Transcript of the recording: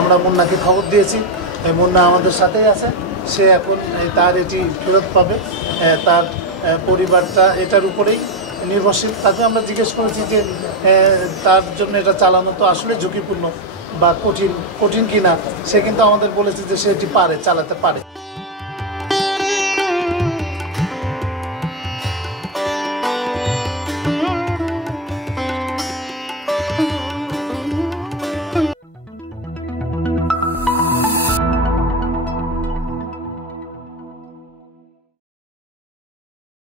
আমরা মুন্নাকে খবর দিয়েছি, মুন্না আমাদের সাথেই আছে। সে এখন তার এটি ফেরত পাবে। তার পরিবারটা এটার উপরেই নির্ভরশীল। তাকে আমরা জিজ্ঞেস করেছি যে তার জন্য এটা চালানো তো আসলে ঝুঁকিপূর্ণ বা কঠিন কিনা। সে কিন্তু আমাদের বলেছে যে সে এটি চালাতে পারে।